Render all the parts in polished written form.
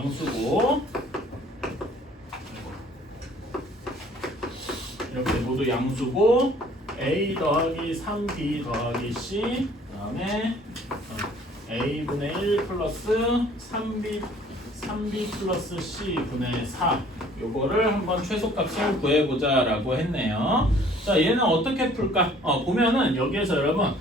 양수고 이렇게 모두 양수고 a 더하기 3b 더하기 c 그 다음에 a분의 1 플러스 3b 플러스 c분의 4 요거를 한번 최소값을 구해보자 라고 했네요. 자, 얘는 어떻게 풀까? 보면은 여기에서 여러분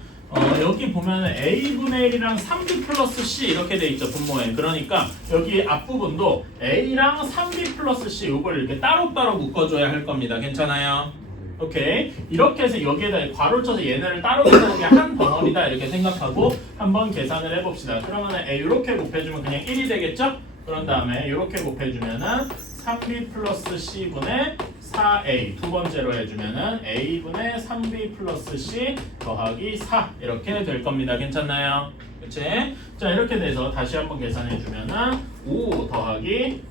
여기 보면은 a분의 1이랑 3b 플러스 c 이렇게 돼 있죠, 분모에. 그러니까 여기 앞부분도 a랑 3b 플러스 c 요걸 이렇게 따로따로 묶어줘야 할 겁니다. 괜찮아요? 오케이. 이렇게 해서 여기에다 괄호를 쳐서 얘네를 따로 두는 게 한 덩어리다 이렇게 생각하고 한번 계산을 해봅시다. 그러면은 이렇게 곱해주면 그냥 1이 되겠죠? 그런 다음에 이렇게 곱해주면은 3b 플러스 c분의 4a 두 번째로 해주면은 a분의 3b 플러스 c 더하기 4 이렇게 될 겁니다. 괜찮나요? 그치? 자, 이렇게 돼서 다시 한번 계산해주면은 5 더하기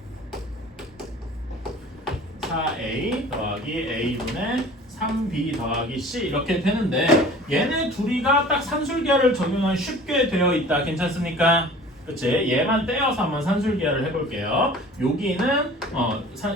4a 더하기 a분의 3b 더하기 c 이렇게 되는데 얘네 둘이가 딱 산술기하를 적용하면 쉽게 되어 있다. 괜찮습니까? 그치? 얘만 떼어서 한번 산술기하를 해볼게요. 여기는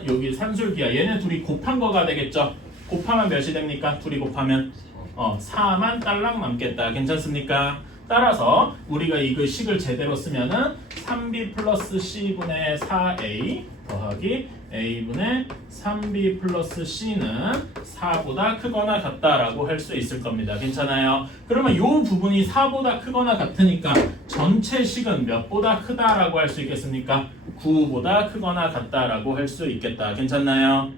여기 산술기하 얘네 둘이 곱한 거가 되겠죠? 곱하면 몇이 됩니까? 둘이 곱하면 4만 딸랑 남겠다. 괜찮습니까? 따라서 우리가 이거 식을 제대로 쓰면은 3b 플러스 c분의 4a 더하기 a분의 3b 플러스 c는 4보다 크거나 같다라고 할 수 있을 겁니다. 괜찮아요? 그러면 이 부분이 4보다 크거나 같으니까 전체 식은 몇보다 크다라고 할 수 있겠습니까? 9보다 크거나 같다라고 할 수 있겠다. 괜찮나요?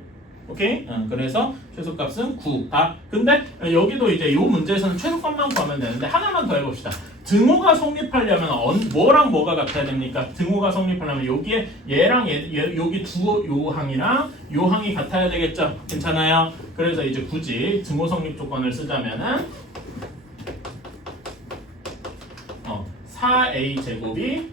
오케이? 그래서 최소값은 9. 근데 여기도 이제 이 문제에서는 최소값만 구하면 되는데 하나만 더 해봅시다. 등호가 성립하려면 뭐랑 뭐가 같아야 됩니까? 등호가 성립하려면 여기에 얘랑 여기 요 항이랑 요 항이 같아야 되겠죠? 괜찮아요? 그래서 이제 굳이 등호 성립 조건을 쓰자면은 4a 제곱이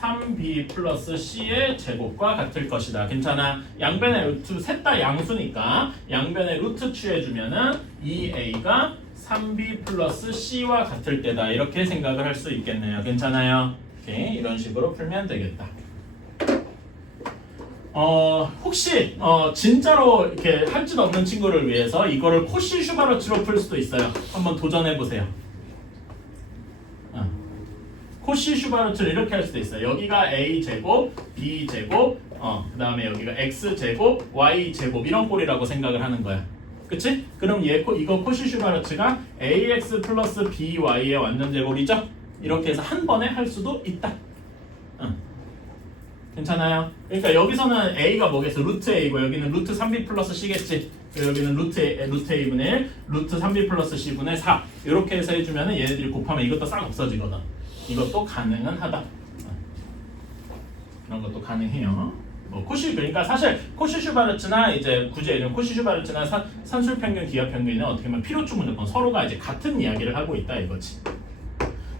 3b 플러스 c의 제곱과 같을 것이다. 괜찮아? 양변의 루트 셋 다 양수니까 양변의 루트 취해주면은 2a가 3b 플러스 c와 같을 때다. 이렇게 생각을 할 수 있겠네요. 괜찮아요? 오케이, 이런 식으로 풀면 되겠다. 혹시 진짜로 이렇게 할 짓 없는 친구를 위해서 이거를 코시 슈바르츠로 풀 수도 있어요. 한번 도전해 보세요. 코시 슈바르츠를 이렇게 할 수도 있어요. 여기가 a 제곱, b 제곱, 그 다음에 여기가 x 제곱, y 제곱 이런 꼴이라고 생각을 하는 거야. 그치? 그럼 이거 코시 슈바르츠가 ax 플러스 by의 완전 제곱이죠? 이렇게 해서 한 번에 할 수도 있다. 괜찮아요? 그러니까 여기서는 a가 뭐겠어? 루트 a고 여기는 루트 3b 플러스 c겠지? 그리고 여기는 루트 a분의 1, 루트 3b 플러스 c분의 4 이렇게 해서 해주면 얘네들이 곱하면 이것도 싹 없어지거든. 이것도 가능은 하다. 이런 것도 가능해요. 그러니까 사실 코시 슈바르츠나 이제 굳이 예를 들면 코시 슈바르츠나 산술 평균, 기하 평균은 어떻게 보면 필요축 무조건 서로가 이제 같은 이야기를 하고 있다 이거지.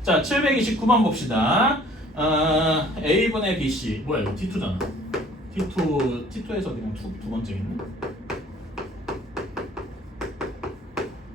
자, 729번 봅시다. a분의 bc 뭐야 이거 t2잖아. t2에서 그냥 두 번째 있네.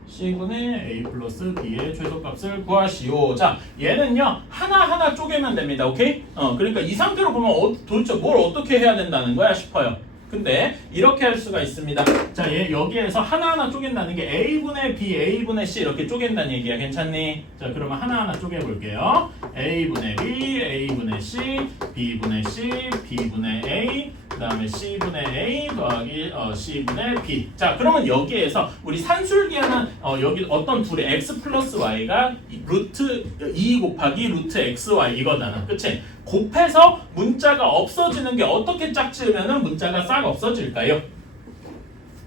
c분의 a 플러스 b의 최소값을 구하시오. 자, 얘는요 하나하나 쪼개면 됩니다. 오케이? 그러니까 이 상태로 보면 도대체 뭘 어떻게 해야 된다는 거야 싶어요. 근데 이렇게 할 수가 있습니다. 자, 얘 여기에서 하나하나 쪼갠다는 게 a분의 b, a분의 c 이렇게 쪼갠다는 얘기야. 괜찮니? 자, 그러면 하나하나 쪼개볼게요. a분의 b, a분의 c, b분의 c, b분의 a 그 다음에 c분의 a 더하기 c분의 b. 자, 그러면 여기에서 우리 산술기하는 여기 어떤 둘의 x 플러스 y가 루트 2 곱하기 루트 xy 이거잖아. 그치? 곱해서 문자가 없어지는 게 어떻게 짝지으면 문자가 싹 없어질까요?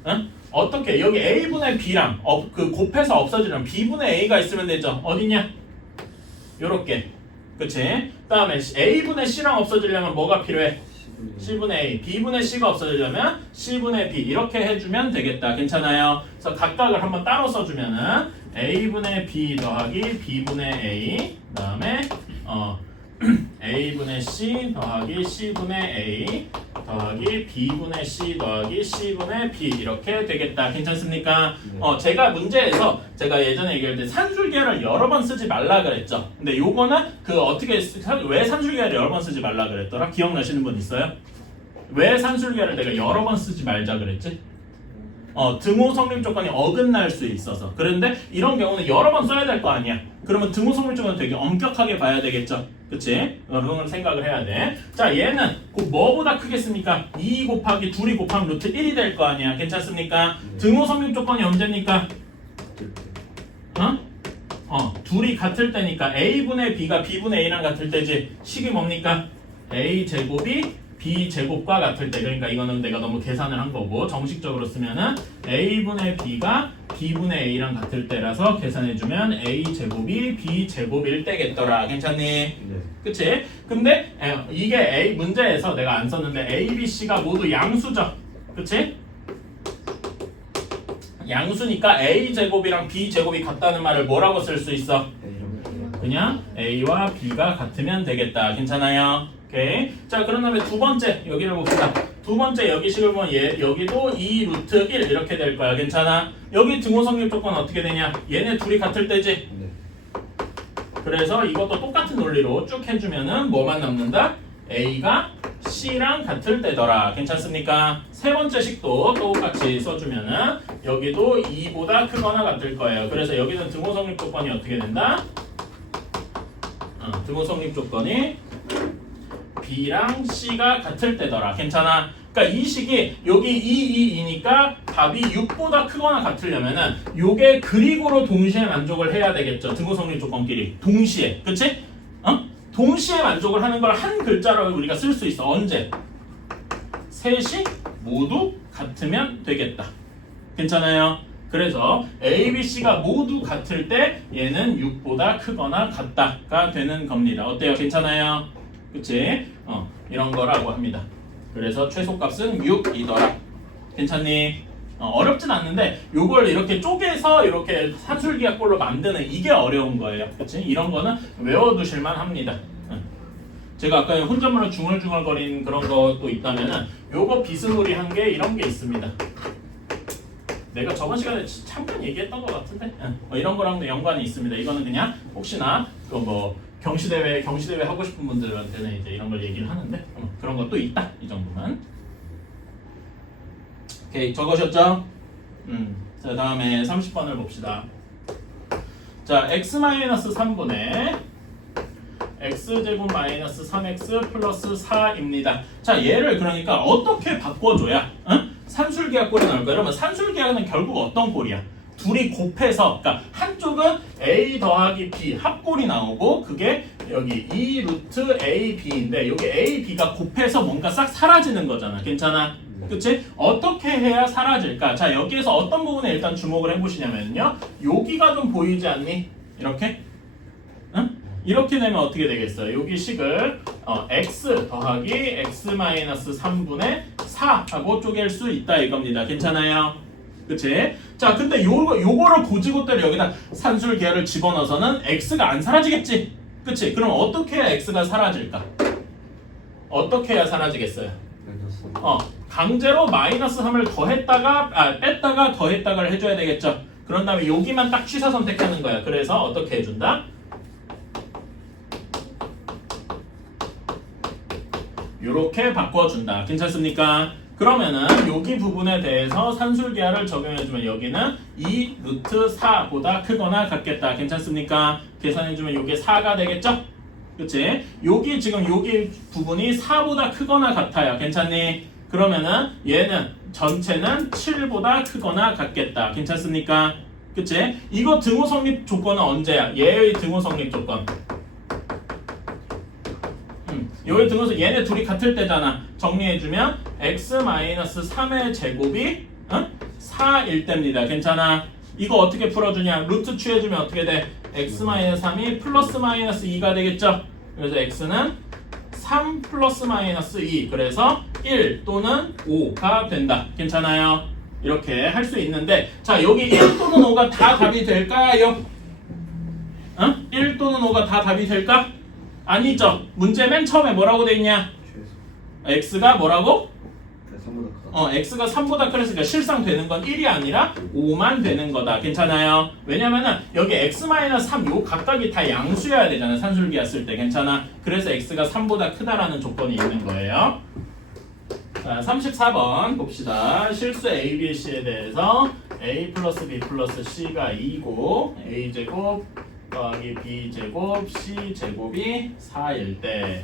응? 어떻게? 여기 a분의 b랑 곱해서 없어지려면 b분의 a가 있으면 되죠. 어디냐? 요렇게. 그치? 그 다음에 a분의 c랑 없어지려면 뭐가 필요해? c분의 a, b분의 c가 없어지려면 c분의 b 이렇게 해주면 되겠다. 괜찮아요? 그래서 각각을 한번 따로 써주면은 a분의 b 더하기 b분의 a 그 다음에 a분의 c 더하기 c분의 a 더하기 b분의 c 더하기 c분의 b 이렇게 되겠다. 괜찮습니까? 제가 문제에서 제가 예전에 얘기할 때 산술계를 여러 번 쓰지 말라 그랬죠. 근데 요거는 그 어떻게 왜 산술계를 여러 번 쓰지 말라 그랬더라? 기억나시는 분 있어요? 왜 산술계를 내가 여러 번 쓰지 말자 그랬지? 등호 성립 조건이 어긋날 수 있어서. 그런데 이런 경우는 여러 번 써야 될 거 아니야. 그러면 등호 성립 조건은 되게 엄격하게 봐야 되겠죠. 그치? 그런 걸 생각을 해야 돼. 자, 얘는 곧 뭐보다 크겠습니까? 2 곱하기 2이 곱하면 루트 1이 될 거 아니야. 괜찮습니까? 등호 성립 조건이 언제입니까? 둘이 같을 때니까 a분의 b가 b분의 a랑 같을 때지. 식이 뭡니까? a 제곱이 b 제곱과 같을 때. 그러니까 이거는 내가 너무 계산을 한 거고 정식적으로 쓰면은 a분의 b가 b분의 a랑 같을 때라서 계산해주면 a 제곱이 b 제곱일 때겠더라. 괜찮니? 네. 그치? 근데 이게 a 문제에서 내가 안 썼는데 a, b, c가 모두 양수죠. 그치? 양수니까 a 제곱이랑 b 제곱이 같다는 말을 뭐라고 쓸 수 있어? 그냥 a와 b가 같으면 되겠다. 괜찮아요? 오케이. 자, 그런 다음에 두 번째 여기를 봅시다. 두 번째 여기 식을 보면 여기도 2 루트 1 이렇게 될 거야. 괜찮아? 여기 등호 성립 조건 어떻게 되냐? 얘네 둘이 같을 때지? 네. 그래서 이것도 똑같은 논리로 쭉 해주면은 뭐만 남는다? a가 c랑 같을 때더라. 괜찮습니까? 세 번째 식도 똑같이 써주면은 여기도 2보다 크거나 같을 거예요. 그래서 여기는 등호 성립 조건이 어떻게 된다? 등호 성립 조건이 b랑 c가 같을 때더라. 괜찮아? 그러니까 이 식이 여기 2니까 답이 6보다 크거나 같으려면은 요게 그리고로 동시에 만족을 해야 되겠죠. 등호 성립 조건끼리 동시에. 그치? 동시에 만족을 하는 걸 한 글자로 우리가 쓸 수 있어. 언제? 셋이 모두 같으면 되겠다. 괜찮아요? 그래서 A, B, C가 모두 같을 때 얘는 6보다 크거나 같다가 되는 겁니다. 어때요? 괜찮아요? 그치? 이런 거라고 합니다. 그래서 최소값은 6이더라. 괜찮니? 어렵진 않는데 요걸 이렇게 쪼개서 이렇게 산술기하꼴로 만드는 이게 어려운 거예요. 그치? 이런 거는 외워두실만 합니다. 제가 아까 혼잣말로 중얼중얼거린 그런 것도 있다면은 요거 비스무리한 게 이런 게 있습니다. 내가 저번 시간에 잠깐 얘기했던 것 같은데 이런 거랑도 연관이 있습니다. 이거는 그냥 혹시나 그 뭐 경시대회 하고 싶은 분들한테는 이제 이런 걸 얘기를 하는데 그런 것도 있다. 이 정도만. 오케이, 적으셨죠? 자, 다음에 30번을 봅시다. 자, x-3분의 x제곱 마이너스 3x 플러스 4입니다. 자, 얘를 그러니까 어떻게 바꿔줘야 산술계약 꼴이 나올 거야? 그러면 산술계약은 결국 어떤 꼴이야? 둘이 곱해서, 그러니까 한쪽은 a 더하기 b 합꼴이 나오고 그게 여기 2 루트 a, b인데 여기 a, b가 곱해서 뭔가 싹 사라지는 거잖아. 괜찮아? 그치? 어떻게 해야 사라질까? 자, 여기에서 어떤 부분에 일단 주목을 해보시냐면요. 여기가 좀 보이지 않니? 이렇게? 이렇게 되면 어떻게 되겠어요? 여기 식을 x 더하기 x-3분의 4하고 쪼갤 수 있다 이겁니다. 괜찮아요? 그치? 자, 근데 요거를 고지고대로 여기다 산술계를 집어넣어서는 x가 안 사라지겠지? 그치? 그럼 어떻게 해야 x가 사라질까? 어떻게 해야 사라지겠어요? 강제로 마이너스 3을 뺐다가 더했다가를 해줘야 되겠죠? 그런 다음에 여기만 딱 취사 선택하는 거야. 그래서 어떻게 해준다? 요렇게 바꿔준다. 괜찮습니까? 그러면은 여기 부분에 대해서 산술계를 적용해주면 여기는 2 루트 4보다 크거나 같겠다. 괜찮습니까? 계산해주면 요게 4가 되겠죠? 그치? 여기 지금 여기 부분이 4보다 크거나 같아요. 괜찮니? 그러면은 얘는 전체는 7보다 크거나 같겠다. 괜찮습니까? 그치? 이거 등호 성립 조건은 언제야? 얘의 등호 성립 조건. 여기 등호서 얘네 둘이 같을 때잖아. 정리해주면 x-3의 제곱이 4일 때입니다. 괜찮아? 이거 어떻게 풀어주냐? 루트 취해주면 어떻게 돼? x-3이 플러스 마이너스 2가 되겠죠? 그래서 x는 3 플러스 마이너스 2 그래서 1 또는 5가 된다. 괜찮아요? 이렇게 할 수 있는데 자, 여기 1 또는 5가 다 답이 될까요? 1 또는 5가 다 답이 될까? 아니죠. 문제 맨 처음에 뭐라고 돼 있냐? x가 뭐라고? 3보다 크다. x가 3보다 크니까 실상 되는 건 1이 아니라 5만 되는 거다. 괜찮아요? 왜냐면은 여기 x-3 요 각각이 다 양수여야 되잖아. 산술기였을 때. 괜찮아? 그래서 x가 3보다 크다라는 조건이 있는 거예요. 자, 34번 봅시다. 실수 a, b, c에 대해서 a 플러스 b 플러스 c가 2고 a제곱 더하기 b제곱 c제곱이 4일 때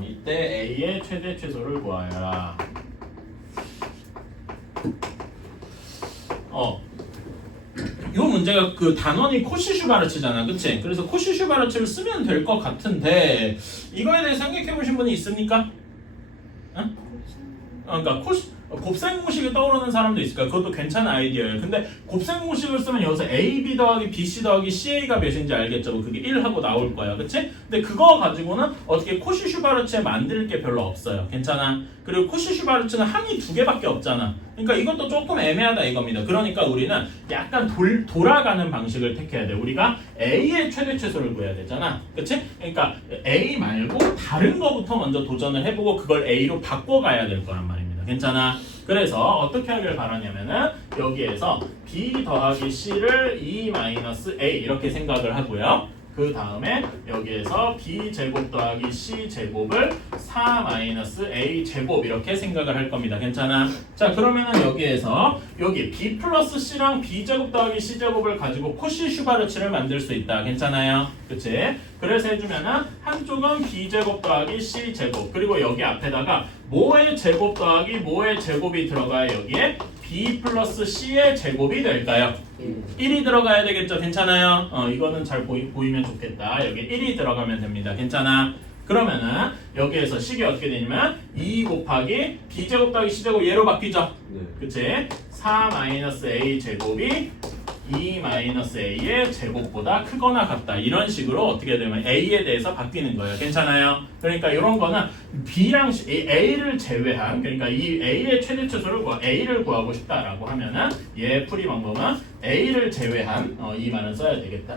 이때 a의 최대 최소를 구하여라. 요 문제가 그 단원이 코시-슈바르츠잖아, 그치? 그래서 코시-슈바르츠를 쓰면 될 것 같은데 이거에 대해 생각해 보신 분이 있습니까? 응? 그러니까 곱셈 공식이 떠오르는 사람도 있을 거야. 그것도 괜찮은 아이디어예요. 근데 곱셈 공식을 쓰면 여기서 AB 더하기 BC 더하기 CA가 몇인지 알겠죠? 그게 1하고 나올 거야. 그치? 근데 그거 가지고는 어떻게 코시-슈바르츠에 만들 게 별로 없어요. 괜찮아? 그리고 코시-슈바르츠는 항이 2개밖에 없잖아. 그러니까 이것도 조금 애매하다 이겁니다. 그러니까 우리는 약간 돌아가는 방식을 택해야 돼. 우리가 A의 최대 최소를 구해야 되잖아. 그치? 그러니까 A 말고 다른 거부터 먼저 도전을 해보고 그걸 A로 바꿔가야 될 거란 말입니다. 괜찮아? 그래서 어떻게 하길 바라냐면은 여기에서 B 더하기 C를 E-A 이렇게 생각을 하고요. 그 다음에 여기에서 B제곱 더하기 C제곱을 4-A 제곱 이렇게 생각을 할 겁니다. 괜찮아? 자, 그러면은 여기에서 여기 B 플러스 C랑 B제곱 더하기 C제곱을 가지고 코시-슈바르츠를 만들 수 있다. 괜찮아요? 그치? 그래서 해주면은 한쪽은 B제곱 더하기 C제곱 그리고 여기 앞에다가 뭐의 제곱 더하기 뭐의 제곱이 들어가야 여기에 B 플러스 C의 제곱이 될까요? 1이 들어가야 되겠죠? 괜찮아요? 이거는 잘 보이면 좋겠다. 여기 1이 들어가면 됩니다. 괜찮아? 그러면은 여기에서 식이 어떻게 되냐면 2 곱하기 B제곱 더하기 C제곱 얘로 바뀌죠? 네. 그치? 4-A 제곱이 2-A의 제곱보다 크거나 같다. 이런 식으로 어떻게 되면 A에 대해서 바뀌는 거예요. 괜찮아요? 그러니까 이런 거는 B랑 A를 제외한 그러니까 이 A의 최대 최소를 A를 구하고 싶다라고 하면은 얘 풀이 방법은 A를 제외한 이 말은 써야 되겠다.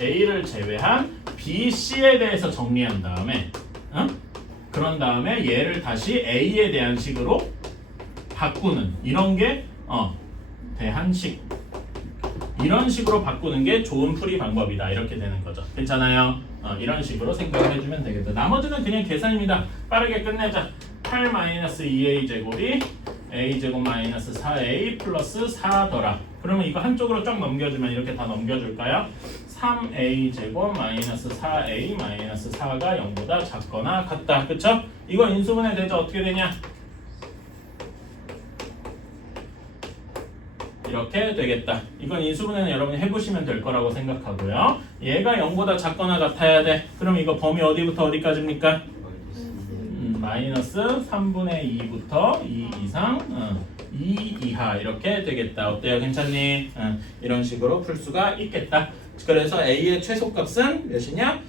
A를 제외한 B, C에 대해서 정리한 다음에 그런 다음에 얘를 다시 A에 대한 식으로 바꾸는 이런 게 대한식 이런 식으로 바꾸는 게 좋은 풀이 방법이다 이렇게 되는 거죠. 괜찮아요? 이런 식으로 생각을 해주면 되겠다. 나머지는 그냥 계산입니다. 빠르게 끝내자. 8-2A 제곱이 A 제곱 마이너스 4A 플러스 4더라. 그러면 이거 한쪽으로 쫙 넘겨주면 이렇게 다 넘겨줄까요? 3A 제곱 마이너스 4A 마이너스 4가 0보다 작거나 같다. 그쵸? 이거 인수분해 되죠? 어떻게 되냐? 이렇게 되겠다. 이건 인수분해는 여러분이 해보시면 될 거라고 생각하고요. 얘가 0보다 작거나 같아야 돼. 그럼 이거 범위 어디부터 어디까지입니까? 마이너스 3분의 2부터 2 이상 2 이하 이렇게 되겠다. 어때요? 괜찮니? 이런 식으로 풀 수가 있겠다. 그래서 A의 최소값은 몇이냐?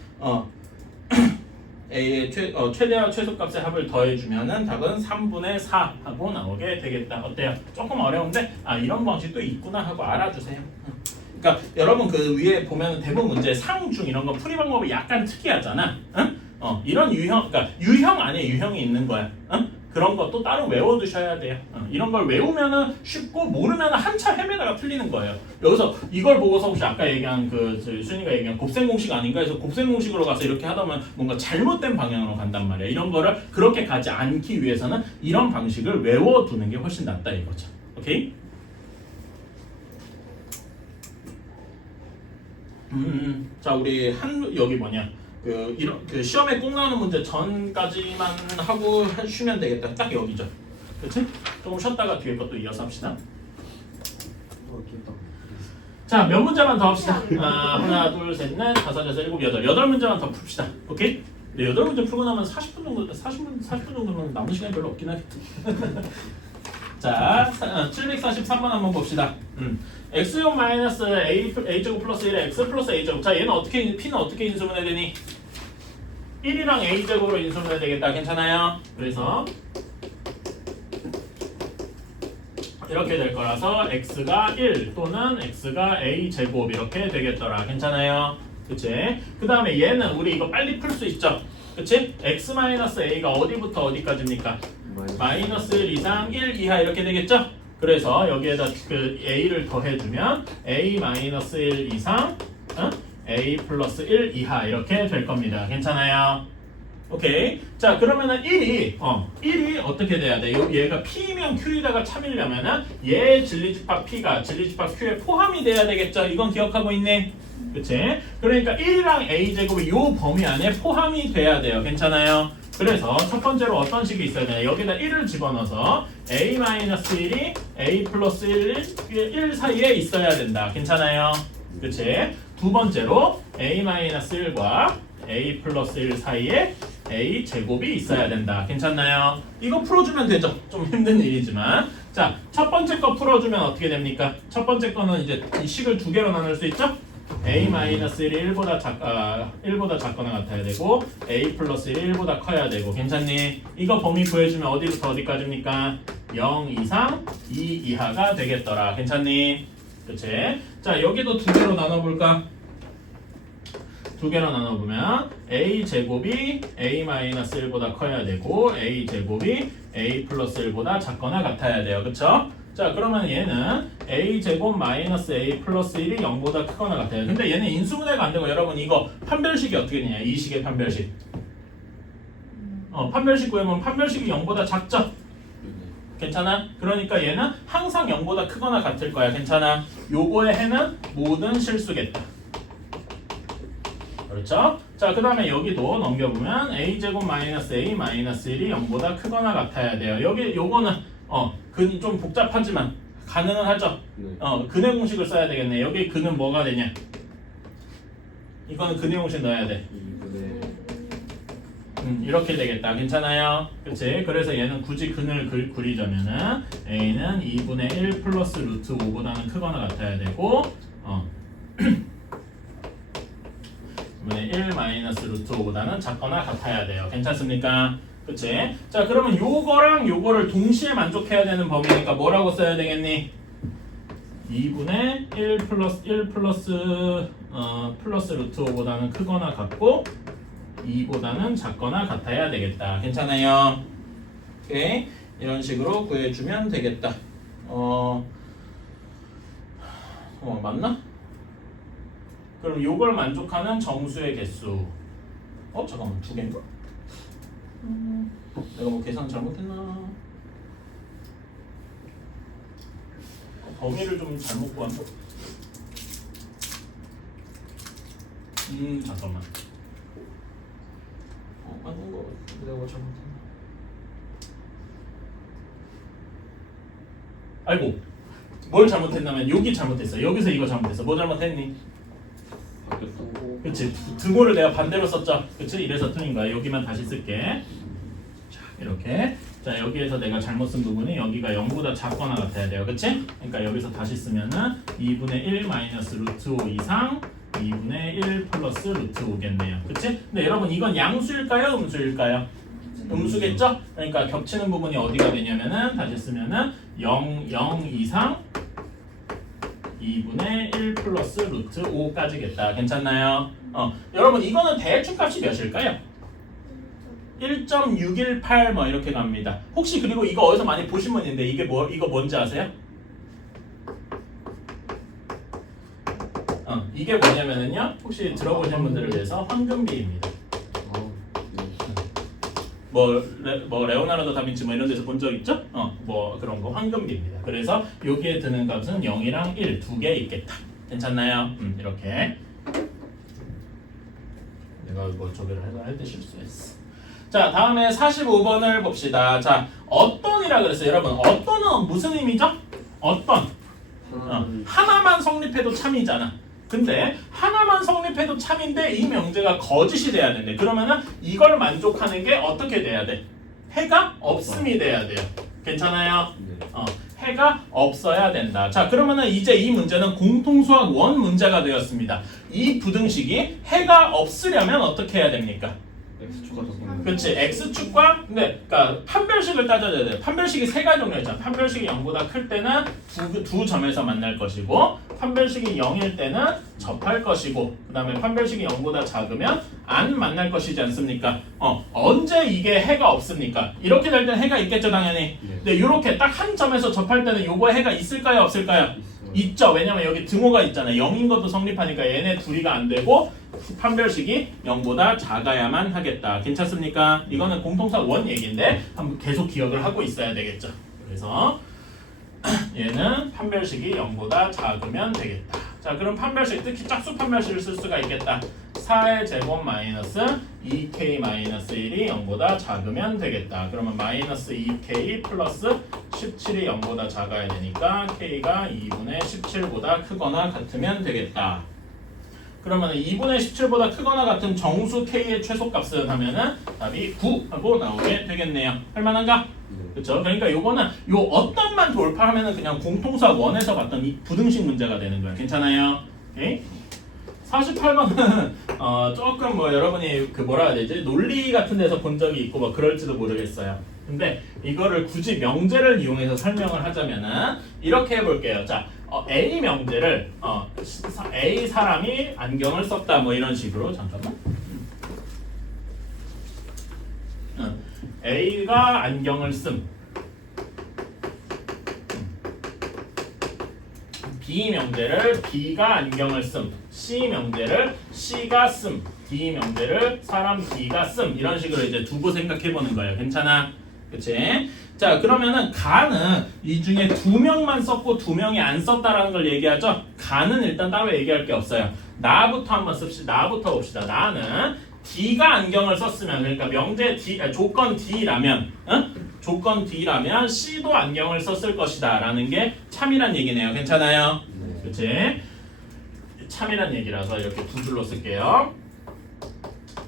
A의 최대와 최소값의 합을 더해주면은 답은 3분의 4 하고 나오게 되겠다. 어때요? 조금 어려운데 이런 방식도 있구나 하고 알아주세요. 그러니까 여러분 그 위에 보면 대부분 문제 상중 이런 거 풀이 방법이 약간 특이하잖아. 응? 이런 유형, 그러니까 유형 안에 유형이 있는 거야. 그런 것도 따로 외워두셔야 돼요. 이런 걸 외우면은 쉽고 모르면은 한참 헤매다가 틀리는 거예요. 여기서 이걸 보고서 혹시 아까 얘기한 순이가 얘기한 곱셈 공식 아닌가 해서 곱셈 공식으로 가서 이렇게 하다 보면 뭔가 잘못된 방향으로 간단 말이야. 이런 거를 그렇게 가지 않기 위해서는 이런 방식을 외워두는 게 훨씬 낫다 이거죠. 오케이? 자 우리 여기 뭐냐? 그 시험에 꼭 나오는 문제 전까지만 하고 쉬면 되겠다. 딱 여기죠. 그치? 조금 쉬었다가 뒤에 것도 이어서 합시다. 자, 몇 문제만 더 합시다. 하나, 둘, 셋, 넷, 다섯, 여섯, 일곱, 여덟. 8문제만 더 풉시다. 오케이? 네, 8문제 풀고 나면 40분 정도면 남은 시간이 별로 없긴 하겠다. 자, 743번 한번 봅시다. x제곱 마이너스 a제곱 플러스 1에 x 플러스 a제곱. 자, 얘는 어떻게 p는 어떻게 인수분해 되니? 1이랑 a제곱으로 인수분해 되겠다. 괜찮아요? 그래서 이렇게 될 거라서 x가 1 또는 x가 a 제곱 이렇게 되겠더라. 괜찮아요? 그치? 그 다음에 얘는 우리 이거 빨리 풀 수 있죠? 그치? x-a가 어디부터 어디까지입니까? 마이너스 1 이상 1 이하 이렇게 되겠죠? 그래서 여기에다 그 a를 더해주면 a-1 이상 a 플러스 1 이하 이렇게 될 겁니다. 괜찮아요? 오케이. 자, 그러면은 1이 어떻게 돼야 돼? 얘가 P면 Q에다가 참이려면은 얘 진리집합 P가 진리집합 Q에 포함이 돼야 되겠죠? 이건 기억하고 있니? 그치? 그러니까 1이랑 A제곱이 요 범위 안에 포함이 돼야 돼요. 괜찮아요? 그래서 첫 번째로 어떤 식이 있어야 되냐? 여기다 1을 집어넣어서 A-1이 A 플러스 1 사이에 있어야 된다. 괜찮아요? 그치? 두 번째로 A-1과 A 플러스 1 사이에 A 제곱이 있어야 된다. 괜찮나요? 이거 풀어주면 되죠. 좀 힘든 일이지만. 자, 첫 번째 거 풀어주면 어떻게 됩니까? 첫 번째 거는 이제 이 식을 두 개로 나눌 수 있죠? A-1이 1보다 작거나 같아야 되고 A 플러스 1이 1보다 커야 되고. 괜찮니? 이거 범위 구해주면 어디부터 어디까지입니까? 0 이상 2 이하가 되겠더라. 괜찮니? 그치? 자, 여기도 두 개로 나눠볼까? 두 개로 나눠보면 a 제곱이 a-1보다 커야 되고 a 제곱이 a 플러스 1보다 작거나 같아야 돼요. 그쵸? 자, 그러면 얘는 a 제곱 마이너스 a 플러스 1이 0보다 크거나 같아요. 근데 얘는 인수분해가 안 되고 여러분 이거 판별식이 어떻게 되냐? 이 식의 판별식. 판별식 구해보면 판별식이 0보다 작죠? 괜찮아? 그러니까 얘는 항상 0보다 크거나 같을 거야. 괜찮아? 요거의 해는 모든 실수겠다. 그렇죠? 자, 그 다음에 여기도 넘겨보면 a제곱 마이너스 a 마이너스 1이 0보다 크거나 같아야 돼요. 여기 요거는 근이 좀 복잡하지만 가능은 하죠? 근의 공식을 써야 되겠네. 여기 근은 뭐가 되냐? 이거는 근의 공식 넣어야 돼. 이렇게 되겠다. 괜찮아요? 그치? 그래서 얘는 굳이 근을 그리자면은 a는 2분의 1 플러스 루트 5보다는 크거나 같아야 되고 2분의 1 마이너스 루트 5보다는 작거나 같아야 돼요. 괜찮습니까? 그치? 자, 그러면 요거랑 요거를 동시에 만족해야 되는 범위니까 뭐라고 써야 되겠니? 2분의 1 플러스 루트 5보다는 크거나 같고 2보다는 작거나 같아야 되겠다. 괜찮아요? 오케이? 이런 식으로 구해주면 되겠다. 맞나? 그럼 요걸 만족하는 정수의 개수. 잠깐만, 두 개인가? 내가 뭐 계산 잘못했나? 범위를 좀 잘못 구한 거? 잠깐만. 맞는 거 같은데 내가 뭐 잘못했나? 아이고, 뭘 잘못했냐면 여기 잘못했어. 여기서 이거 잘못했어. 뭐 잘못했니? 그치? 등호를 내가 반대로 썼죠? 그치? 이래서 틀린 거야. 여기만 다시 쓸게. 자, 이렇게. 자, 여기에서 내가 잘못 쓴 부분이 여기가 0보다 작거나 같아야 돼요. 그치? 그러니까 여기서 다시 쓰면은 2분의 1 마이너스 루트 5 이상 2분의 1 플러스 루트 5겠네요. 그치? 근데 여러분 이건 양수일까요? 음수일까요? 음수겠죠? 그러니까 겹치는 부분이 어디가 되냐면은 다시 쓰면은 0 이상 2분의 1 플러스 루트 5까지겠다. 괜찮나요? 여러분 이거는 대충 값이 몇일까요? 1.618 뭐 이렇게 갑니다. 혹시 그리고 이거 어디서 많이 보신 분 있는데 이게 이거 뭔지 아세요? 이게 뭐냐면은요. 혹시 들어보신 분들을 위해서 황금비입니다. 뭐 레오나르도 다빈치 뭐 이런 데서 본 적 있죠? 뭐 그런 거 황금비입니다. 그래서 여기에 드는 값은 0이랑 1 두 개 있겠다. 괜찮나요? 이렇게 내가 뭐 저기를 할 때 실수했어. 자, 다음에 45번을 봅시다. 자, 어떤이라 그랬어요. 여러분 어떤은 무슨 의미죠? 어떤 하나만 성립해도 참이잖아. 근데 하나만 성립해도 참인데 이 명제가 거짓이 돼야 된대. 그러면은 이걸 만족하는 게 어떻게 돼야 돼? 해가 없음이 돼야 돼요. 괜찮아요? 해가 없어야 된다. 자, 그러면은 이제 이 문제는 공통수학 원 문제가 되었습니다. 이 부등식이 해가 없으려면 어떻게 해야 됩니까? X축과 적분. 그치 x축과 근데 그러니까 판별식을 따져야 돼. 판별식이 세 가지 종류 있잖아. 판별식이 0보다 클 때는 두 점에서 만날 것이고 판별식이 0일 때는 접할 것이고 그 다음에 판별식이 0보다 작으면 안 만날 것이지 않습니까? 언제 이게 해가 없습니까? 이렇게 될 때는 해가 있겠죠 당연히. 근데 이렇게 딱 한 점에서 접할 때는 요거 해가 있을까요 없을까요? 있죠. 왜냐면 여기 등호가 있잖아요. 0인 것도 성립하니까 얘네 둘이가 안 되고 판별식이 0보다 작아야만 하겠다. 괜찮습니까? 이거는 공통사 원 얘기인데 한번 계속 기억을 하고 있어야 되겠죠. 그래서 얘는 판별식이 0보다 작으면 되겠다. 자, 그럼 판별식 특히 짝수 판별식을 쓸 수가 있겠다. 4의 제곱 마이너스 2k 마이너스 1이 0보다 작으면 되겠다. 그러면 마이너스 2k 플러스 17이 0보다 작아야 되니까 k가 2분의 17보다 크거나 같으면 되겠다. 그러면 2분의 17보다 크거나 같은 정수 k의 최소값은 하면은 답이 9 하고 나오게 되겠네요. 할만한가? 그렇죠? 그러니까 요거는 요 어떤만 돌파하면은 그냥 공통사 원에서 봤던 이 부등식 문제가 되는 거예요. 괜찮아요? 오케이? 48번은 조금 뭐 여러분이 그 뭐라 해야 되지? 논리 같은 데서 본 적이 있고 뭐 그럴지도 모르겠어요. 근데 이거를 굳이 명제를 이용해서 설명을 하자면은 이렇게 해볼게요. 자, A 명제를 A 사람이 안경을 썼다 뭐 이런 식으로 잠깐만. A가 안경을 씀. B 명제를 B가 안경을 씀. C 명제를 C가 씀. D 명제를 사람 D가 씀. 이런 식으로 이제 두고 생각해 보는 거예요. 괜찮아? 그치? 자, 그러면은 가는 이 중에 2명만 썼고 2명이 안 썼다라는 걸 얘기하죠. 가는 일단 따로 얘기할 게 없어요. 나부터 한번 씁시다. 나부터 봅시다. 나는 D가 안경을 썼으면 그러니까 명제 D 조건 D라면 조건 D라면 C도 안경을 썼을 것이다 라는 게 참이란 얘기네요. 괜찮아요? 그치? 참이란 얘기라서 이렇게 두 줄로 쓸게요.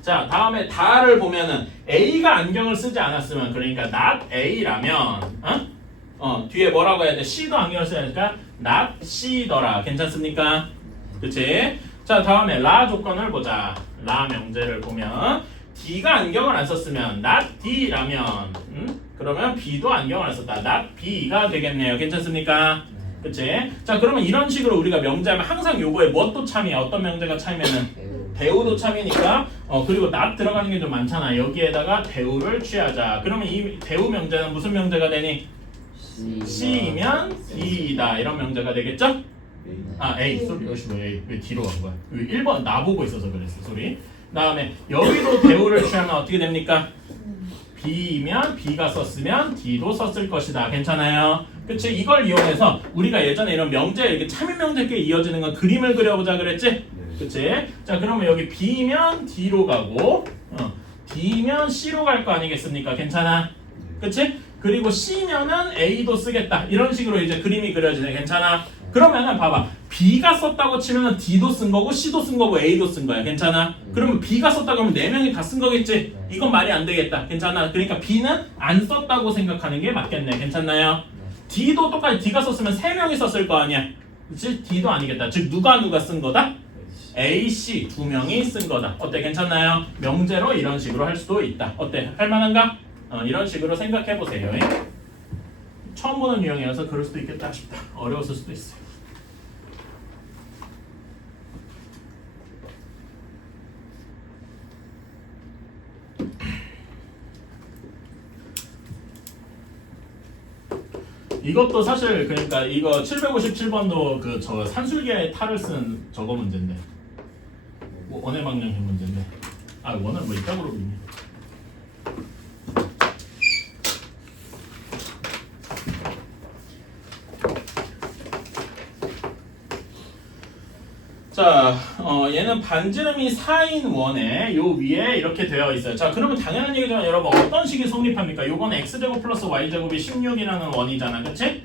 자, 다음에 다를 보면은 A가 안경을 쓰지 않았으면 그러니까 not A라면 뒤에 뭐라고 해야 돼? C도 안경을 써야 되니까 not C더라. 괜찮습니까? 그치? 자, 다음에 라 조건을 보자. 라 명제를 보면 D가 안경을 안 썼으면 not D라면 그러면 B도 안경을 안 썼다. not B가 되겠네요. 괜찮습니까? 그치? 자, 그러면 이런 식으로 우리가 명제하면 항상 요거에 무엇도 참이야. 어떤 명제가 참이면은 대우도 참이니까 그리고 not 들어가는 게 좀 많잖아. 여기에다가 대우를 취하자. 그러면 이 대우 명제는 무슨 명제가 되니? C이면 D이다. 이런 명제가 되겠죠? A. 소리. 왜 뒤로 간 거야? 1번 나보고 있어서 그랬어. 소리. 그 다음에 여기도 대우를 취하면 어떻게 됩니까? B이면 B가 썼으면 D도 썼을 것이다. 괜찮아요? 그치? 이걸 이용해서 우리가 예전에 이런 명제 이렇게 참인 명제께 이어지는 건 그림을 그려보자 그랬지? 그치? 자, 그러면 여기 B면 D로 가고 D면 C로 갈 거 아니겠습니까? 괜찮아? 그치? 그리고 C면은 A도 쓰겠다. 이런 식으로 이제 그림이 그려지네. 괜찮아? 그러면은 봐봐. B가 썼다고 치면은 D도 쓴 거고 C도 쓴 거고 A도 쓴 거야. 괜찮아? 그러면 B가 썼다고 하면 4명이 다 쓴 거겠지? 이건 말이 안 되겠다. 괜찮아? 그러니까 B는 안 썼다고 생각하는 게 맞겠네. 괜찮나요? D도 똑같이 D가 썼으면 3명이 썼을 거 아니야. 그치? D도 아니겠다. 즉 누가 쓴 거다? A, C 2명이 쓴 거다. 어때? 괜찮나요? 명제로 이런 식으로 할 수도 있다. 어때? 할만한가? 이런 식으로 생각해 보세요. 처음 보는 유형이라서 그럴 수도 있겠다 싶다. 어려웠을 수도 있어요. 이것도 사실 그러니까 이거 757번도 그 저 산술계의 탈을 쓴 저거 문제인데 원의 방정식 문제인데 원은 뭐 이따구로 그리네. 자, 얘는 반지름이 4인 원에 요 위에 이렇게 되어 있어요. 자, 그러면 당연한 얘기지만 여러분 어떤 식이 성립합니까? 요건 x제곱 플러스 y제곱이 16이라는 원이잖아. 그치?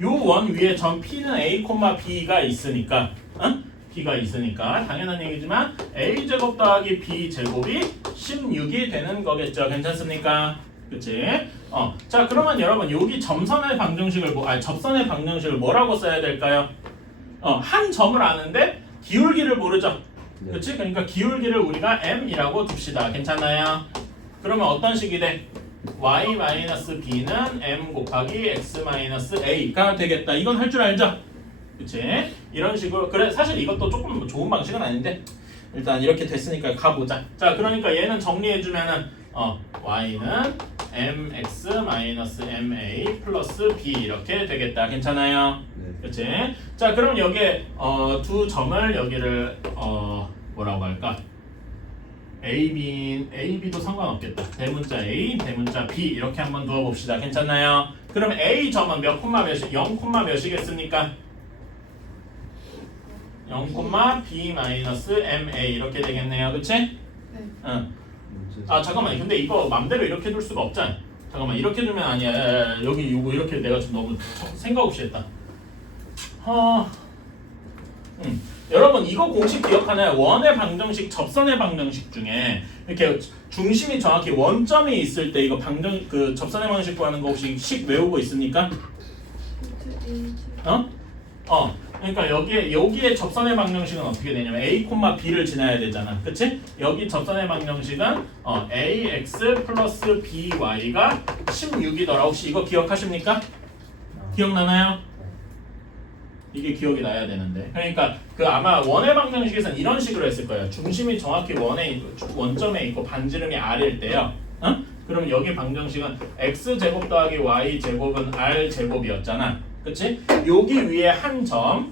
요 원 위에 전 p는 a, b가 있으니까 b가 있으니까 당연한 얘기지만 a제곱 더하기 b제곱이 16이 되는 거겠죠. 괜찮습니까? 그치? 자, 그러면 여러분 여기 점선의 방정식을 접선의 방정식을 뭐라고 써야 될까요? 한 점을 아는데 기울기를 모르죠. 네. 그렇지? 그러니까 기울기를 우리가 m이라고 둡시다. 괜찮나요? 그러면 어떤 식이 돼? y-b는 m 곱하기 x-a가 되겠다. 이건 할 줄 알죠? 그치? 이런 식으로. 그래, 사실 이것도 조금 뭐 좋은 방식은 아닌데 일단 이렇게 됐으니까 가보자. 자, 그러니까 얘는 정리해주면은 y는 mx-ma 플러스 b 이렇게 되겠다. 괜찮아요? 네. 그치? 자, 그럼 여기에 두 점을 여기를 뭐라고 할까? AB도 상관없겠다. 대문자 A, 대문자 B 이렇게 한번 두어봅시다. 괜찮나요? 그럼 A 점은 몇 콤마 몇이? 0 콤마 몇이겠습니까? 0 콤마 B 마이너스 MA 이렇게 되겠네요. 그치? 네. 응. 문제. 아 잠깐만. 근데 이거 맘대로 이렇게 둘 수가 없잖아. 잠깐만. 이렇게 두면 아니야. 야, 여기 이거 이렇게 내가 좀 너무 생각 없이 했다. 여러분 이거 공식 기억하나요? 원의 방정식, 접선의 방정식 중에 이렇게 중심이 정확히 원점이 있을 때 이거 그 접선의 방정식 구하는 거 혹시 식 외우고 있습니까? 그러니까 여기에 접선의 방정식은 어떻게 되냐면 a, b를 지나야 되잖아. 그치? 여기 접선의 방정식은 ax 플러스 by가 16이더라. 혹시 이거 기억하십니까? 기억나나요? 이게 기억이 나야 되는데. 그러니까 그 아마 원의 방정식에서는 이런 식으로 했을 거예요. 중심이 정확히 원점에 있고 반지름이 r일 때요. 그럼 여기 방정식은 x제곱 더하기 y제곱은 r제곱이었잖아. 그치? 여기 위에 한 점,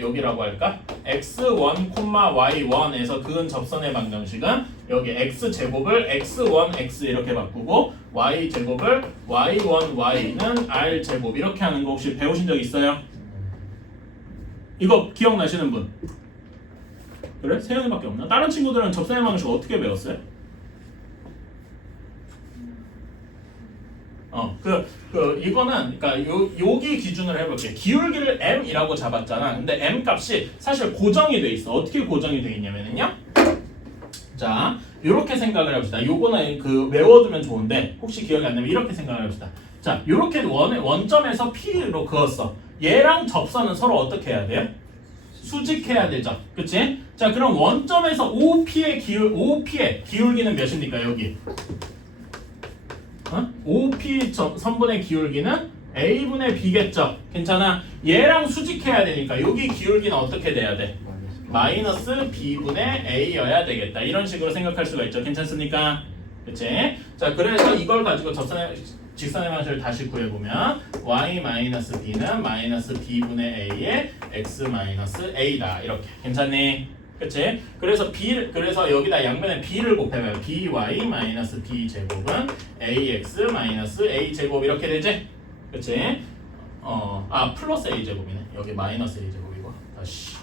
여기라고 할까? x1, y1에서 그은 접선의 방정식은 여기 x제곱을 x1x 이렇게 바꾸고 y제곱을 y1y는 r제곱 이렇게 하는 거 혹시 배우신 적 있어요? 이거 기억나시는 분? 그래? 세연이밖에 없나? 다른 친구들은 접선의 방정식 어떻게 배웠어요? 이거는 그러니까 여기 기준으로 해볼게요. 기울기를 m이라고 잡았잖아. 근데 m 값이 사실 고정이 돼 있어. 어떻게 고정이 돼 있냐면요. 자, 이렇게 생각을 해봅시다. 요거는 그 외워두면 좋은데 혹시 기억이 안 나면 이렇게 생각을 해봅시다. 자, 이렇게 원점에서 P로 그었어. 얘랑 접선은 서로 어떻게 해야 돼요? 수직해야 되죠. 그치? 자, 그럼 원점에서 OP의 기울기는 몇입니까? 여기. OP 선분의 기울기는 A분의 B겠죠. 괜찮아? 얘랑 수직해야 되니까 여기 기울기는 어떻게 돼야 돼? 마이너스 B분의 A여야 되겠다. 이런 식으로 생각할 수가 있죠. 괜찮습니까? 그치? 자, 그래서 이걸 가지고 직선의 방식을 다시 구해보면 y-b는 마이너스 b분의 a의 x-a다. 이렇게. 괜찮니? 그치? 그래서 여기다 양변에 b를 곱해봐요. by-b 제곱은 ax-a 제곱 이렇게 되지? 그치? 플러스 a 제곱이네. 여기 마이너스 a 제곱이고. 다시.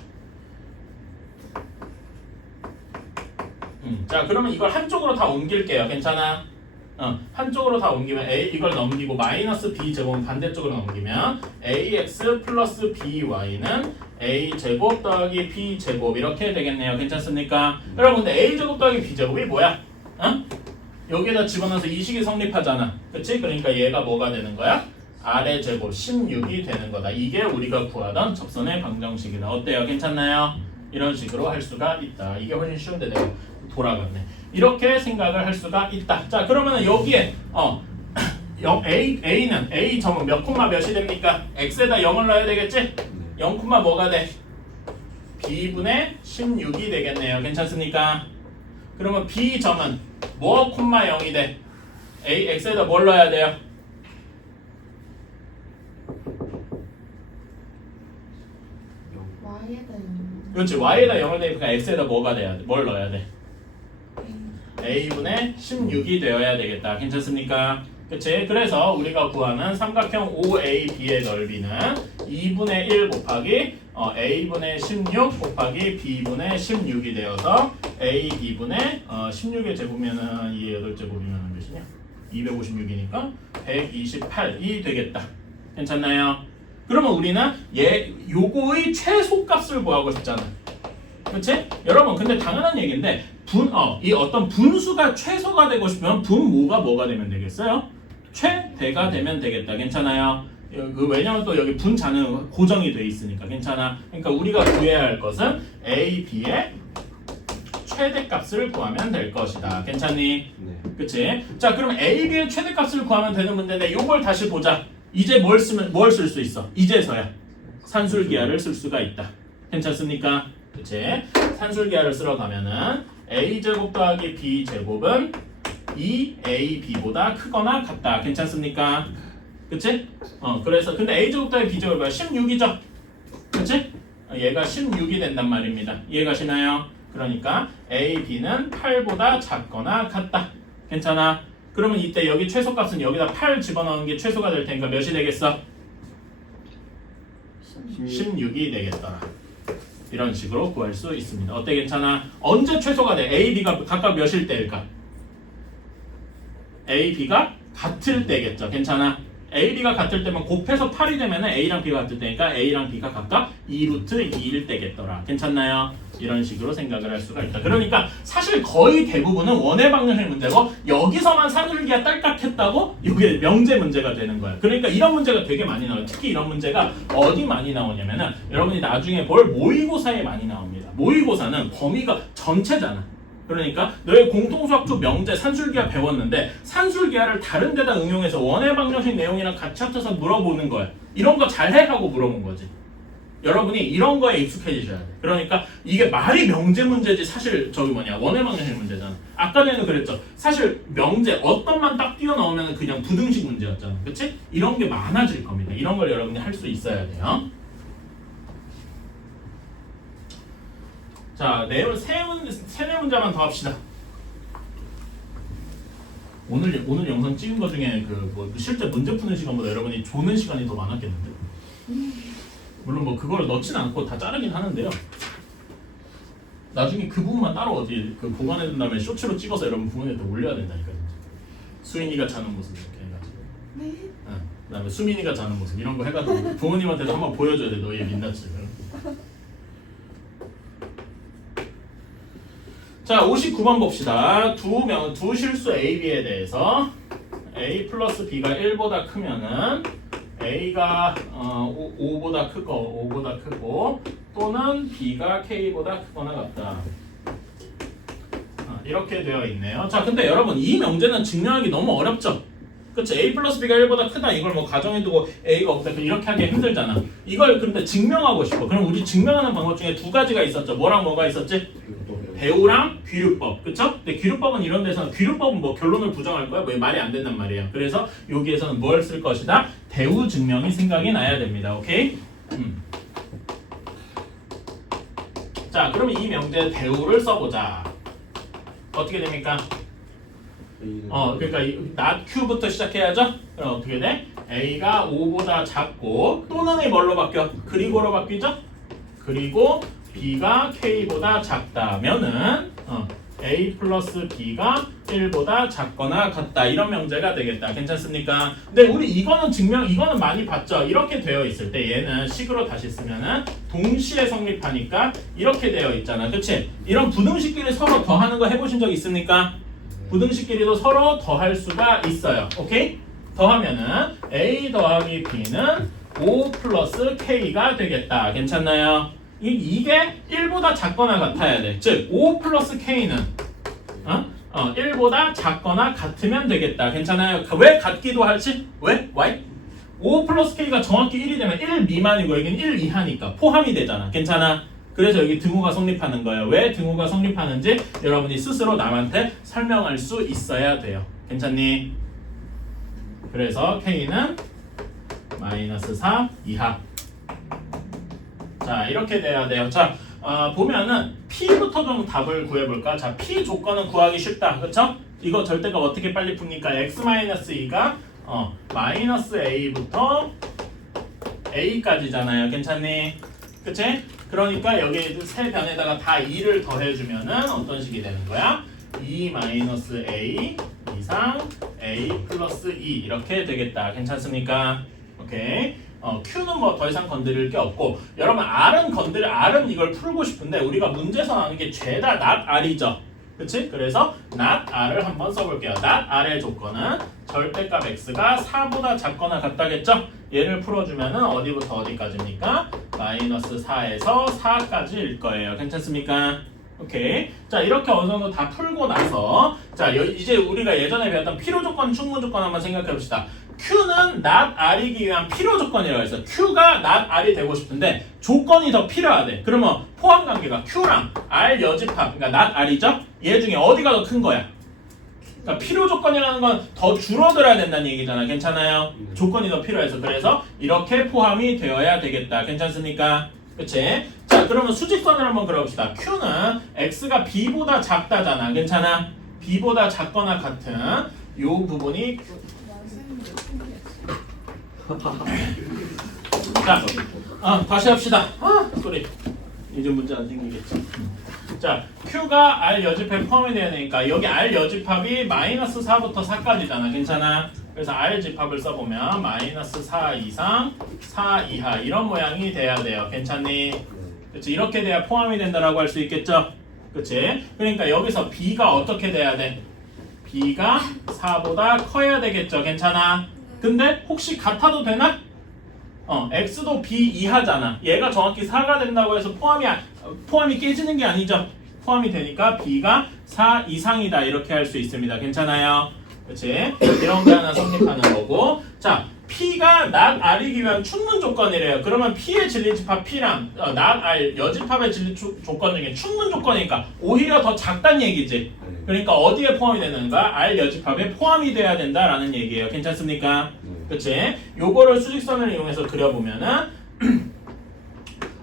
자, 그러면 이걸 한쪽으로 다 옮길게요. 괜찮아? 한쪽으로 다 옮기면 이걸 넘기고 마이너스 b 제곱은 반대쪽으로 넘기면 ax 플러스 by는 a 제곱 더하기 b 제곱 이렇게 되겠네요. 괜찮습니까? 여러분 근데 a 제곱 더하기 b 제곱이 뭐야? 여기에다 집어넣어서 이 식이 성립하잖아. 그치? 그러니까 얘가 뭐가 되는 거야? r의 제곱 16이 되는 거다. 이게 우리가 구하던 접선의 방정식이다. 어때요? 괜찮나요? 이런 식으로 할 수가 있다. 이게 훨씬 쉬운데 내가 돌아갔네. 이렇게 생각을 할 수가 있다. 자, 그러면은 여기에 A는 A 점은 몇 콤마 몇이 됩니까? X에다 0을 넣어야 되겠지? 0 콤마 뭐가 돼? B분의 16이 되겠네요. 괜찮습니까? 그러면 B 점은 뭐 콤마 0이 돼? X에다 뭘 넣어야 돼요? Y에다 0. 그렇지. Y에다 0을 대니까 X에다 뭐가 돼야 돼? 뭘 넣어야 돼? A분의 16이 되어야 되겠다. 괜찮습니까? 그치? 그래서 우리가 구하는 삼각형 OAB의 넓이는 2분의 1 곱하기 A분의 16 곱하기 B분의 16이 되어서 AB분의 16의 제곱면은 이 8제곱이면 몇이냐? 256이니까 128이 되겠다. 괜찮나요? 그러면 우리는 요거의 최소값을 구하고 싶잖아. 그치? 여러분 근데 당연한 얘기인데 이 어떤 분수가 최소가 되고 싶으면 뭐가 되면 되겠어요? 최대가 되면 되겠다. 괜찮아요? 왜냐면 또 여기 분자는 고정이 돼 있으니까 괜찮아. 그러니까 우리가 구해야 할 것은 A, B의 최대값을 구하면 될 것이다. 괜찮니? 네. 그치? 자, 그럼 A, B의 최대값을 구하면 되는 문제인데 요걸 다시 보자. 이제 뭘 쓸 수 있어? 이제서야 산술기하를 쓸 수가 있다. 괜찮습니까? 그치? 산술기하를 쓰러 가면은 A제곱 더하기 B제곱은 2AB보다 크거나 같다. 괜찮습니까? 그치? 그래서 근데 A제곱 더하기 B제곱이 16이죠? 그치? 얘가 16이 된단 말입니다. 이해가시나요? 그러니까 A, B는 8보다 작거나 같다. 괜찮아? 그러면 이때 여기 최소값은 여기다 8 집어넣은 게 최소가 될 테니까 몇이 되겠어? 16이 되겠더라. 이런 식으로 구할 수 있습니다. 어때? 괜찮아? 언제 최소가 돼? A, B가 각각 몇일 때일까? A, B가 같을 때겠죠. 괜찮아? A, B가 같을 때면 곱해서 8이 되면 A랑 B가 같을 때니까 A랑 B가 각각 2루트 2일 때겠더라. 괜찮나요? 이런 식으로 생각을 할 수가 있다. 그러니까 사실 거의 대부분은 원의 방정식 문제고 여기서만 산술기가 딸깍했다고 이게 명제 문제가 되는 거야. 그러니까 이런 문제가 되게 많이 나와요. 특히 이런 문제가 어디 많이 나오냐면은 여러분이 나중에 볼 모의고사에 많이 나옵니다. 모의고사는 범위가 전체잖아. 그러니까 너의 공통수학적 명제 산술기하 배웠는데 산술기하를 다른 데다 응용해서 원의 방정식 내용이랑 같이 합쳐서 물어보는 거야. 이런 거 잘해 하고 물어본 거지. 여러분이 이런 거에 익숙해지셔야 돼. 그러니까 이게 말이 명제 문제지 사실 원의 방정식 문제잖아. 아까 전에도 그랬죠. 사실 명제 어떤만 딱 띄워넣으면 그냥 부등식 문제였잖아. 그치? 이런 게 많아질 겁니다. 이런 걸 여러분이 할 수 있어야 돼요. 자, 세네 문제만 더 합시다. 오늘 영상 찍은 거 중에 실제 문제 푸는 시간보다 여러분이 조는 시간이 더 많았겠는데. 물론 그걸 넣진 않고 다 자르긴 하는데요. 나중에 그 부분만 따로 어디 보관해 둔 다음에 쇼츠로 찍어서 여러분 부모님한테 올려야 된다니까 진짜. 수인이가 자는 모습 이렇게 해가지고. 네. 그다음에 수민이가 자는 모습 이런 거 해가지고 부모님한테도 한번 보여줘야 돼. 너희의 민낯을. 자, 59번 봅시다. 두 실수 A, B에 대해서 A 플러스 B가 1보다 크면은 A가 5보다 크고 또는 B가 K보다 크거나 같다. 이렇게 되어 있네요. 자, 근데 여러분 이 명제는 증명하기 너무 어렵죠? 그치? A 플러스 B가 1보다 크다 이걸 가정해두고 A가 없다 이렇게 하기 힘들잖아. 이걸 근데 증명하고 싶어. 그럼 우리 증명하는 방법 중에 두 가지가 있었죠. 뭐랑 뭐가 있었지? 배우랑 귀류법, 그쵸? 근데 귀류법은 이런 데서는 귀류법은 결론을 부정할 거야? 말이 안 된단 말이에요. 그래서 여기에서는 뭘 쓸 것이다? 대우 증명이 생각이 나야 됩니다. 오케이? 자, 그러면 이 명제 대우를 써보자. 어떻게 됩니까? 그러니까 not Q부터 시작해야죠? 그럼 어떻게 돼? A가 5보다 작고 또는 뭘로 바뀌어? 그리고로 바뀌죠? 그리고 B가 K보다 작다면은 A 플러스 B가 1보다 작거나 같다. 이런 명제가 되겠다. 괜찮습니까? 근데 우리 이거는 많이 봤죠? 이렇게 되어 있을 때 얘는 식으로 다시 쓰면은 동시에 성립하니까 이렇게 되어 있잖아. 그치? 이런 부등식끼리 서로 더하는 거 해보신 적 있습니까? 부등식끼리도 서로 더할 수가 있어요. 오케이? 더하면은 A 더하기 B는 5 플러스 K가 되겠다. 괜찮나요? 이게 1보다 작거나 같아야 돼. 즉 5 플러스 K는 1보다 작거나 같으면 되겠다. 괜찮아요? 왜 같기도 할지? 왜? Why? 5 플러스 K가 정확히 1이 되면 1 미만이고 여기는 1 이하니까 포함이 되잖아. 괜찮아? 그래서 여기 등호가 성립하는 거예요. 왜 등호가 성립하는지 여러분이 스스로 남한테 설명할 수 있어야 돼요. 괜찮니? 그래서 K는 마이너스 4 이하. 자, 이렇게 돼야 돼요. 자, 보면은 P부터 좀 답을 구해볼까? 자, P 조건은 구하기 쉽다. 그쵸? 이거 절대값 어떻게 빨리 풉니까? X-2가 마이너스 A부터 A까지잖아요. 괜찮니? 그치? 그러니까 여기 세 변에다가 다 2를 더해주면은 어떤 식이 되는 거야? 2 마이너스 A 이상 A 플러스 2 이렇게 되겠다. 괜찮습니까? 오케이. Q는 더 이상 건드릴 게 없고 여러분 R은 이걸 풀고 싶은데 우리가 문제에서 나오는 게 죄다 not R이죠. 그치? 그래서 not R을 한번 써볼게요. not R의 조건은 절대값 X가 4보다 작거나 같다겠죠? 얘를 풀어주면은 어디부터 어디까지입니까? 마이너스 4에서 4까지일 거예요. 괜찮습니까? 오케이. 자, 이렇게 어느 정도 다 풀고 나서 자, 이제 우리가 예전에 배웠던 필요 조건, 충분 조건 한번 생각해 봅시다. Q는 not R이기 위한 필요 조건이라고 했어. Q가 not R이 되고 싶은데 조건이 더 필요하대. 그러면 포함 관계가 Q랑 R 여집합, 그러니까 not R이죠? 얘 중에 어디가 더 큰 거야? 그러니까 필요 조건이라는 건 더 줄어들어야 된다는 얘기잖아. 괜찮아요? 조건이 더 필요해서. 그래서 이렇게 포함이 되어야 되겠다. 괜찮습니까? 그치? 자, 그러면 수직선을 한번 그려봅시다. Q는 X가 B보다 작다잖아. 괜찮아? B보다 작거나 같은 요 부분이 자, 다시 합시다. 소리. 이제 문제 안 생기겠지. 자, Q가 R 여집합에 포함이 되어야 되니까 여기 R 여집합이 마이너스 4부터 4까지잖아. 괜찮아? 그래서 R 집합을 써보면 마이너스 4 이상, 4 이하 이런 모양이 돼야 돼요. 괜찮니? 그치? 이렇게 돼야 포함이 된다라고 할 수 있겠죠? 그치? 그러니까 여기서 B가 어떻게 돼야 돼? B가 4보다 커야 되겠죠? 괜찮아? 근데 혹시 같아도 되나? X도 B 이하잖아. 얘가 정확히 4가 된다고 해서 포함이 깨지는 게 아니죠. 포함이 되니까 B가 4 이상이다 이렇게 할 수 있습니다. 괜찮아요? 그치? 이런 게 하나 성립하는 거고. 자, P가 not R이기 위한 충분 조건이래요. 그러면 P의 진리집합 P랑 not R 여집합의 진리 조건 중에 충분 조건이니까 오히려 더 작다는 얘기지. 그러니까 어디에 포함이 되는가? R 여집합에 포함이 돼야 된다라는 얘기예요. 괜찮습니까? 그치? 요거를 수직선을 이용해서 그려보면은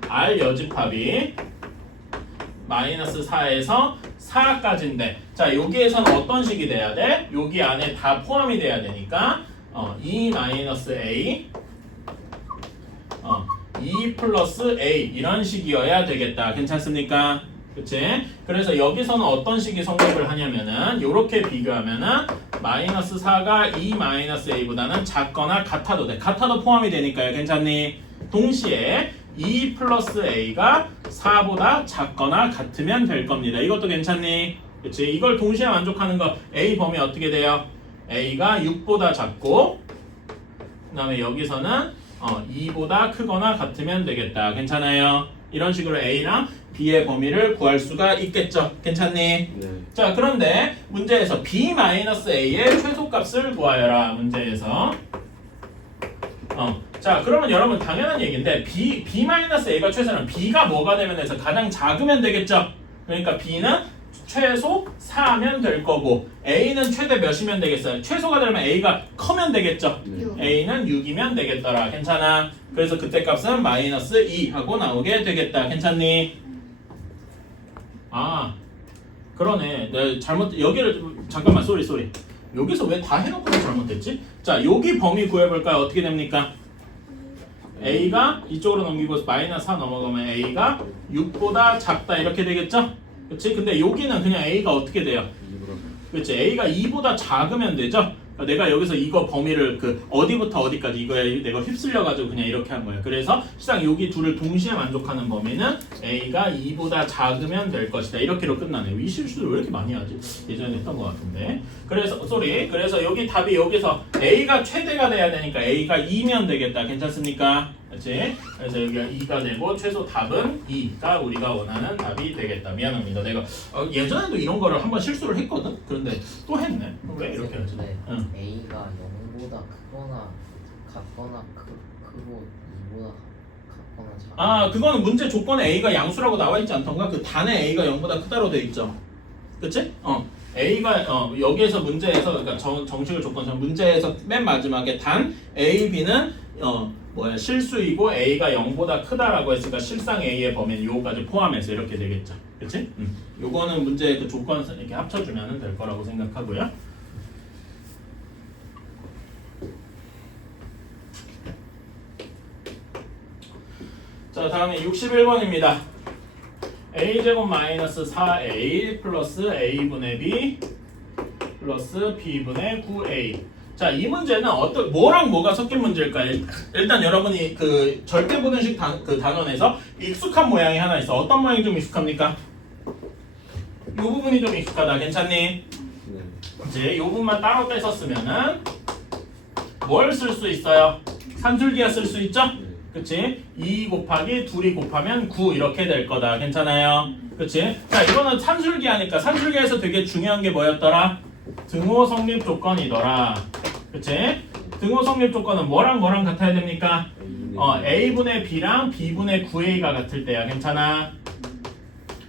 R 여집합이 마이너스 4에서 4까지인데 자, 여기에서는 어떤 식이 돼야 돼? 여기 안에 다 포함이 돼야 되니까 E 마이너스 A 2 플러스 A 이런 식이어야 되겠다. 괜찮습니까? 그치? 그래서 여기서는 어떤 식이 성립을 하냐면은 요렇게 비교하면은 마이너스 4가 2 마이너스 A보다는 작거나 같아도 돼. 같아도 포함이 되니까요. 괜찮니? 동시에 2 플러스 A가 4보다 작거나 같으면 될 겁니다. 이것도 괜찮니? 그치? 이걸 동시에 만족하는 거 A 범위 어떻게 돼요? A가 6보다 작고 그 다음에 여기서는 2보다 크거나 같으면 되겠다. 괜찮아요? 이런 식으로 A랑 B의 범위를 구할 수가 있겠죠. 괜찮니? 네. 자, 그런데 문제에서 B-A의 최소값을 구하여라. 문제에서 자, 그러면 여러분 당연한 얘기인데 B-A가 최소는 B가 뭐가 되면 해서 가장 작으면 되겠죠. 그러니까 B는 최소 4면 될 거고 A는 최대 몇이면 되겠어요? 최소가 되려면 A가 커면 되겠죠. A는 6이면 되겠더라. 괜찮아? 그래서 그때 값은 마이너스 2 하고 나오게 되겠다. 괜찮니? 그러네. 내가 여기를 잠깐만 쏘리 여기서 왜 다 해놓고 잘못했지? 자, 여기 범위 구해볼까요? 어떻게 됩니까? A가 이쪽으로 넘기고 마이너스 4 넘어가면 A가 6보다 작다 이렇게 되겠죠? 그치? 근데 여기는 그냥 A가 어떻게 돼요? 그치? A가 2보다 작으면 되죠? 내가 여기서 이거 범위를 어디부터 어디까지 이거에 내가 휩쓸려가지고 그냥 이렇게 한 거예요. 그래서 실상 여기 둘을 동시에 만족하는 범위는 A가 2보다 작으면 될 것이다. 이렇게로 끝나네요. 이 실수를 왜 이렇게 많이 하지? 예전에 했던 것 같은데. 그래서 여기 답이 여기서 A가 최대가 돼야 되니까 A가 2면 되겠다. 괜찮습니까? 그렇지? 그래서 여기가 2가 되고 최소 답은 2가 우리가 원하는 답이 되겠다. 미안합니다. 내가 예전에도 이런 거를 한번 실수를 했거든? 그런데 또 했네. 왜 이렇게 하지? 네. 응. A가 0보다 크거나 같거나 크고 2보다 같거나 작거나 그거는 문제 조건에 A가 양수라고 나와 있지 않던가? 그 단에 A가 0보다 크다로 돼 있죠. 그치? A가 여기에서 문제에서 그러니까 정식을 조건처럼 문제에서 맨 마지막에 단 A, B는 실수이고 A가 0보다 크다라고 했으니까 실상 A의 범위는 요거까지 포함해서 이렇게 되겠죠. 그치? 요거는 문제 그 조건 이렇게 합쳐주면 될 거라고 생각하고요. 자, 다음에 61번입니다. a제곱 마이너스 4a 플러스 a분의 b 플러스 b분의 9a. 자, 이 문제는 뭐랑 뭐가 섞인 문제일까요? 일단 여러분이 그 절대부등식 단원에서 익숙한 모양이 하나 있어. 어떤 모양이 좀 익숙합니까? 이 부분이 좀 익숙하다. 괜찮니? 네. 이제 이 부분만 따로 뺐었으면은 뭘 쓸 수 있어요? 산술기하 쓸 수 있죠? 그치? 2 곱하기 둘이 곱하면 9 이렇게 될 거다. 괜찮아요? 그치? 자, 이거는 산술기하니까 산술기에서 되게 중요한 게 뭐였더라? 등호 성립 조건이더라. 그치? 등호 성립 조건은 뭐랑 뭐랑 같아야 됩니까? A분의 B랑 B분의 9A가 같을 때야. 괜찮아?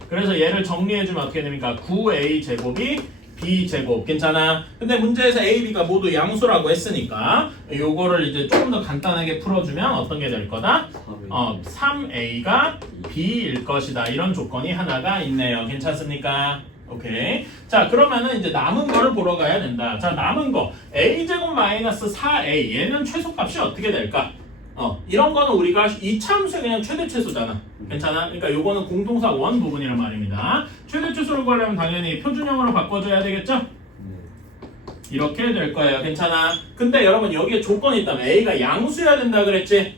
그래서 얘를 정리해주면 어떻게 됩니까? 9A 제곱이 B 제곱. 괜찮아? 근데 문제에서 A, B가 모두 양수라고 했으니까 요거를 이제 조금 더 간단하게 풀어주면 어떤 게 될 거다? 3A가 B일 것이다. 이런 조건이 하나가 있네요. 괜찮습니까? 오케이. 자, 그러면은 이제 남은 거를 보러 가야 된다. 자, 남은 거 A제곱 마이너스 4A 얘는 최소값이 어떻게 될까? 이런 거는 우리가 이차함수의 그냥 최대 최소잖아. 괜찮아? 그러니까 요거는 공통사 원 부분이란 말입니다. 최대 최소를 구하려면 당연히 표준형으로 바꿔줘야 되겠죠? 이렇게 될 거예요. 괜찮아? 근데 여러분 여기에 조건이 있다면 A가 양수여야 된다 그랬지?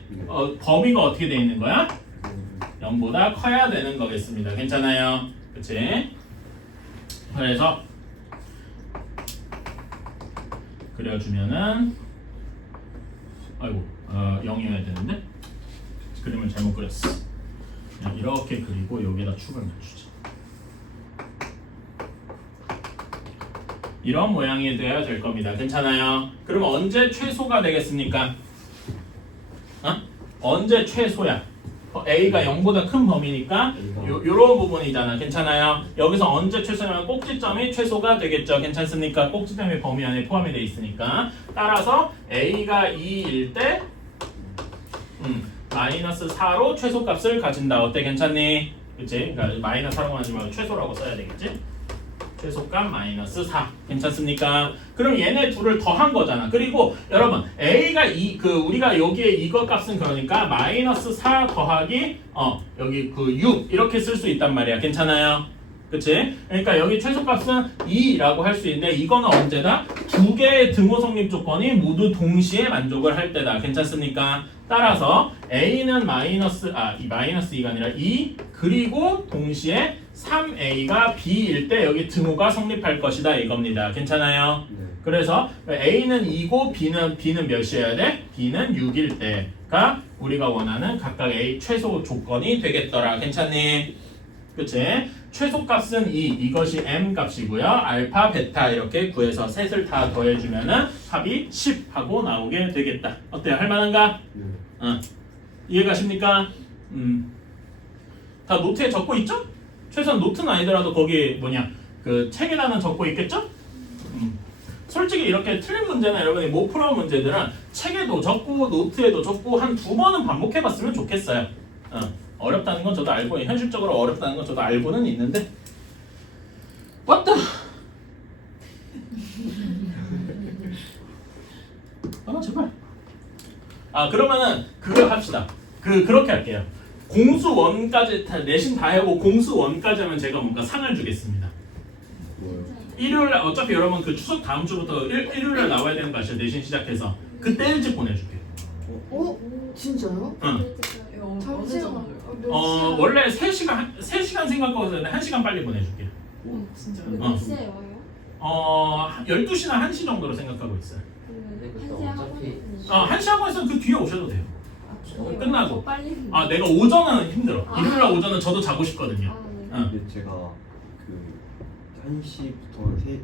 범위가 어떻게 돼 있는 거야? 0보다 커야 되는 거겠습니다. 괜찮아요? 그치? 그래서 그려주면은 아이고 0이어야 되는데 그림을 잘못 그렸어. 그냥 이렇게 그리고 여기에다 축을 맞추자. 이런 모양이 되어야 될 겁니다. 괜찮아요? 그럼 언제 최소가 되겠습니까? 언제 최소야? A가 0보다 큰 범위니까 요런 부분이잖아. 괜찮아요? 여기서 언제 최소냐면 꼭지점이 최소가 되겠죠. 괜찮습니까? 꼭지점이 범위 안에 포함이 되어 있으니까. 따라서 A가 2일 때 마이너스 4로 최소값을 가진다. 어때? 괜찮니? 그치? 그러니까 마이너스 4라고 하지 말고 최소라고 써야 되겠지? 최소값 마이너스 4. 괜찮습니까? 그럼 얘네 둘을 더한 거잖아. 그리고 여러분 A가 우리가 여기에 이거 값은 그러니까 마이너스 4 더하기 여기 그 6 이렇게 쓸 수 있단 말이야. 괜찮아요? 그치? 그러니까 여기 최소값은 2라고 할 수 있는데 이거는 언제다? 두 개의 등호 성립 조건이 모두 동시에 만족을 할 때다. 괜찮습니까? 따라서 A는 마이너스 2가 아니라 2 그리고 동시에 3A가 B일 때 여기 등호가 성립할 것이다 이겁니다. 괜찮아요? 네. 그래서 A는 2고 B는 몇이어야 돼? B는 6일 때가 우리가 원하는 각각 A 최소 조건이 되겠더라. 괜찮니? 그치? 최소값은 2, 이것이 M 값이고요. 알파, 베타 이렇게 구해서 셋을 다 더해주면은 합이 10 하고 나오게 되겠다. 어때요? 할만한가? 네. 이해가십니까? 다 노트에 적고 있죠? 최소한 노트는 아니더라도 거기 그 책에다는 적고 있겠죠? 솔직히 이렇게 틀린 문제나 여러분이 못 풀어온 문제들은 책에도 적고 노트에도 적고 한 2번은 반복해봤으면 좋겠어요. 어렵다는 건 저도 알고 현실적으로 어렵다는 건 저도 알고는 있는데 왔다. 제발. 그러면은 그걸 합시다. 그렇게 할게요. 공수 원까지 내신 다 해고 공수 원까지 하면 제가 뭔가 상을 주겠습니다. 뭐요? 일요일 어차피 여러분 그 추석 다음 주부터 일요일에 나와야 되는 거 아시죠? 내신 시작해서 그때 일찍 보내줄게요. 진짜요? 응. 잠시만. 원래 3시간 생각하고 있었는데 1시간 빨리 보내줄게요. 진짜요? 몇 시에 와요? 12시나 1시 정도로 생각하고 있어요. 근데 그 그때 한시에 어차피 1시 학원에서는 그 뒤에 오셔도 돼요. 끝나고. 빨리. 내가 오전은 힘들어. 일요일날 오전은 저도 자고 싶거든요. 네. 근데 제가 그 1시부터 3시,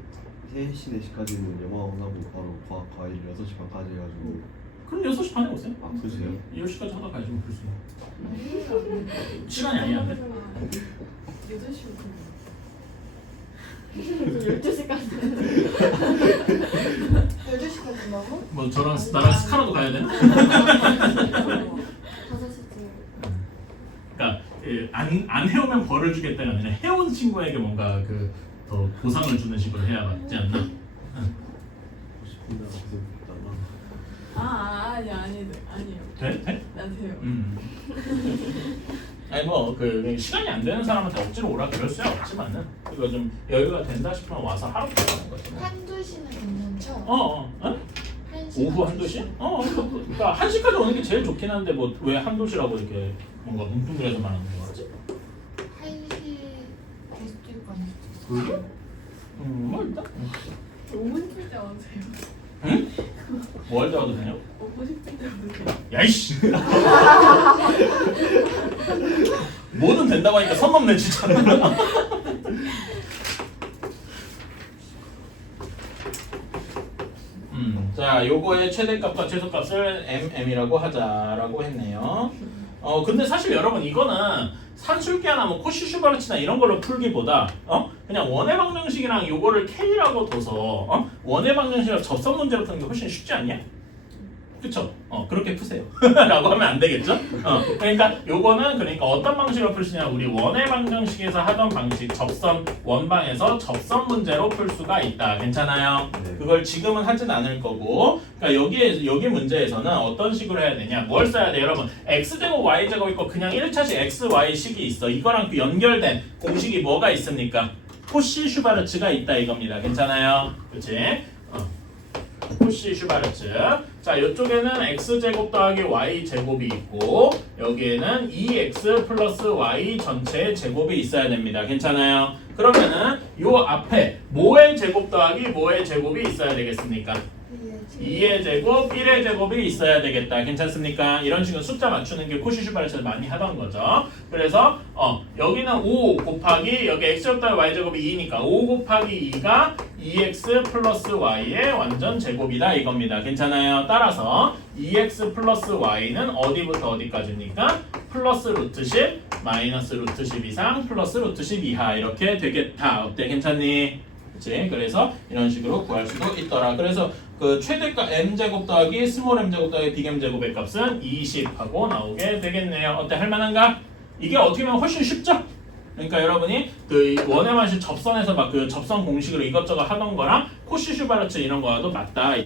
4시까지는 영화 하고 바로 과학 과일 6시 반까지 해가지고. 그럼 6시 반에 오세요. 그러세요? 10시까지 하다 가야지 뭐 글쎄요. 시간이 아니야. 8시부터. 12시까지. 8시까지 나고? 뭐 저랑 나랑 스카라도 가야 되나? 5시쯤. 그러니까 안 해오면 벌을 주겠다가 아니라 해온 친구에게 뭔가 더 보상을 주는 식으로 해야 맞지 않나? 싶은데 계속 있다가. 아니에요. 돼? 돼? 난 돼요. 아니 시간이 안 되는 사람한테 억지로 오라 그럴 수야 없지만은 이거 좀 여유가 된다 싶으면 와서 하루 종일 하는 거죠. 한두 시는 괜찮죠? 오후 1-2시? 그러니까 1시까지 오는 게 제일 좋긴 한데 왜 1-2시라고 이렇게 뭔가 뭉뚱그려서 말하는 거지? 1시 될 수도 있고 아닐 수도 있고. 그게? 일단 5분 풀때 와세요. 응? 뭐 할 때 와도 되냐고? 오고 싶을 때 와도 돼요. 야이씨. 뭐든 된다고 하니까 선 넘네 진짜. 자, 요거의 최대값과 최소값을 mm이라고 하자라고 했네요. 근데 사실 여러분 이거는 산술계나 뭐 코시-슈바르츠나 이런 걸로 풀기보다 그냥 원의 방정식이랑 요거를 k라고 둬서 원의 방정식이랑 접선 문제로 푸는 게 훨씬 쉽지 않냐? 그쵸? 그렇게 푸세요. 라고 하면 안 되겠죠? 그러니까 요거는 그러니까 어떤 방식으로 풀 수 있냐? 우리 원의 방정식에서 하던 방식 접선 원방에서 접선 문제로 풀 수가 있다. 괜찮아요? 네. 그걸 지금은 하진 않을 거고 그러니까 여기 문제에서는 어떤 식으로 해야 되냐? 뭘 써야 돼? 여러분 x제곱 y제곱 있고 그냥 1차식 x, y식이 있어. 이거랑 그 연결된 공식이 뭐가 있습니까? 코시-슈바르츠가 있다 이겁니다. 괜찮아요? 그치? 코시-슈바르츠. 자, 이쪽에는 x제곱 더하기 y제곱이 있고 여기에는 2x 플러스 y 전체의 제곱이 있어야 됩니다. 괜찮아요? 그러면은 요 앞에 뭐의 제곱 더하기 뭐의 제곱이 있어야 되겠습니까? 2의 제곱, 1의 제곱이 있어야 되겠다. 괜찮습니까? 이런 식으로 숫자 맞추는 게 코시-슈바르츠에서 많이 하던 거죠. 그래서 여기는 5 곱하기 여기 x제곱 더하기 y제곱이 2니까 5 곱하기 2가 2x 플러스 y의 완전 제곱이다 이겁니다. 괜찮아요? 따라서 2x 플러스 y는 어디부터 어디까지입니까? 플러스 루트 10, 마이너스 루트 10 이상, 플러스 루트 10 이하 이렇게 되겠다. 어때? 괜찮니? 그치? 그래서 이런 식으로 구할 수도 있더라. 그래서 그 최대값 m제곱 더하기 스몰 m제곱 더하기 빅 m제곱의 값은 20하고 나오게 되겠네요. 어때? 할만한가? 이게 어떻게 보면 훨씬 쉽죠? 그러니까 여러분이 그 원의 방식 접선에서 막 그 접선 공식으로 이것저것 하던 거랑 코시-슈바르츠 이런 거와도 맞다.